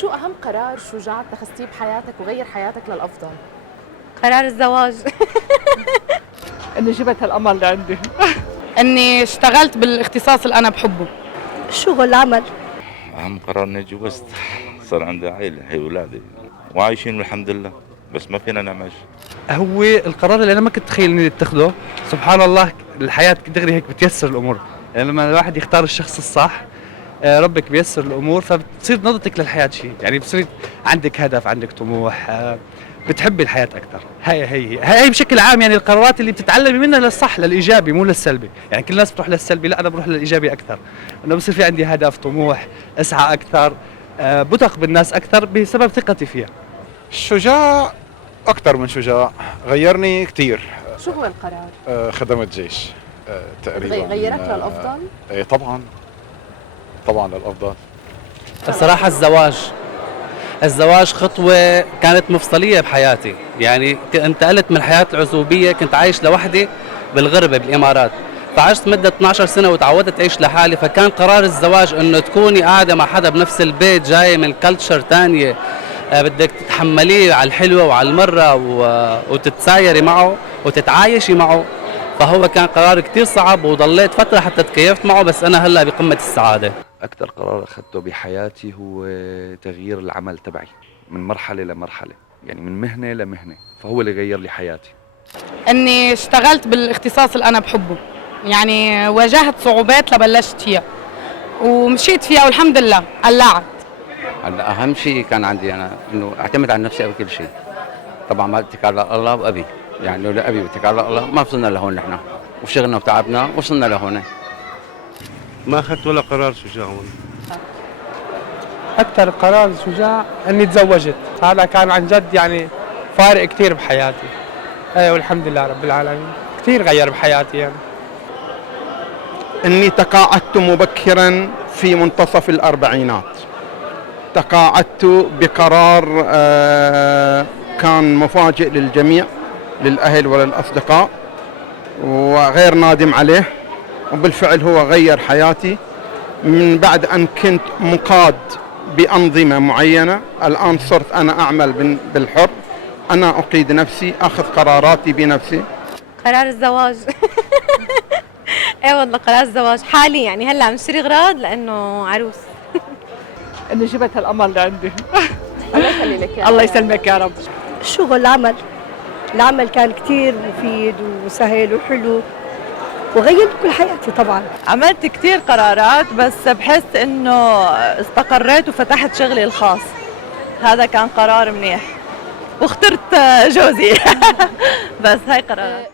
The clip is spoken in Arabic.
شو أهم قرار شجاع اتخذتيه بحياتك وغير حياتك للأفضل؟ قرار الزواج. اني جبت هالقمر لعندي. اني اشتغلت بالاختصاص اللي انا بحبه. الشغل، العمل. أهم قرار إني اتجوزت، صار عندي عائلة، هي أولادي وعايشين الحمد لله، بس ما فينا نعمل شيء. هو القرار اللي انا ما كنت اتخيل اني اتخذه. سبحان الله، الحياه دغري هيك بتيسر الامور. يعني لما الواحد يختار الشخص الصح ربك بيسر الامور، فبتصير نظرتك للحياه شيء، يعني بتصير عندك هدف، عندك طموح، بتحبي الحياه اكثر. هي بشكل عام، يعني القرارات اللي بتتعلمي منها للصح، للايجابي مو للسلبي. يعني كل الناس بتروح للسلبي، لا انا بروح للايجابي اكثر. انه بصير في عندي هدف، طموح، اسعى اكثر، بثق بالناس اكثر بسبب ثقتي فيها. شجاع، أكثر من شجاع، غيرني كثير. شو هو القرار؟ خدمت جيش تقريبا. غيرك للأفضل؟ إيه طبعا، طبعا للأفضل. بصراحة الزواج خطوة كانت مفصلية بحياتي. يعني انتقلت من الحياة العزوبية، كنت عايش لوحدي بالغربة بالإمارات، فعشت مدة 12 سنة وتعودت أعيش لحالي. فكان قرار الزواج إنه تكوني قاعدة مع حدا بنفس البيت، جاي من كلتشر تانية، بدك تتحمليه على الحلوة وعلى المرة وتتسايري معه وتتعايشي معه. فهو كان قرار كتير صعب، وضليت فترة حتى تكيفت معه، بس أنا هلأ بقمة السعادة. أكثر قرار أخذته بحياتي هو تغيير العمل تبعي من مرحلة لمرحلة، يعني من مهنة لمهنة، فهو اللي غير لي حياتي. اني اشتغلت بالاختصاص اللي انا بحبه. يعني واجهت صعوبات لبلشت فيها ومشيت فيها والحمد لله قلعت. هلا اهم شيء كان عندي انا انه اعتمد على نفسي بكل شيء. طبعا ما اتكل على الله وابي، يعني لولا ابي واتكل على الله ما وصلنا لهون. نحن وشغلنا وتعبنا وصلنا لهون. ما اخذت ولا قرار شجاع هون. اكثر قرار شجاع اني تزوجت، هذا كان عن جد يعني فارق كثير بحياتي. ايوه والحمد لله رب العالمين، كثير غير بحياتي يعني. اني تقاعدت مبكرا في منتصف الاربعينات. تقاعدت بقرار كان مفاجئ للجميع، للأهل وللأصدقاء، وغير نادم عليه، وبالفعل هو غير حياتي. من بعد أن كنت مقاد بأنظمة معينة، الآن صرت أنا أعمل بالحر، أنا أقيد نفسي، أخذ قراراتي بنفسي. قرار الزواج. ايه والله قرار الزواج حالي، يعني هلا عم نشتري اغراض لانه عروس. اني جبت هالقمر لعندي. الله يخلي لك يا الله يسلمك يا رب. الشغل، العمل كان كتير مفيد وسهل وحلو وغير كل حياتي. طبعا عملت كتير قرارات، بس بحس انه استقريت وفتحت شغلي الخاص. هذا كان قرار منيح، واخترت جوزي. بس هاي قرارات.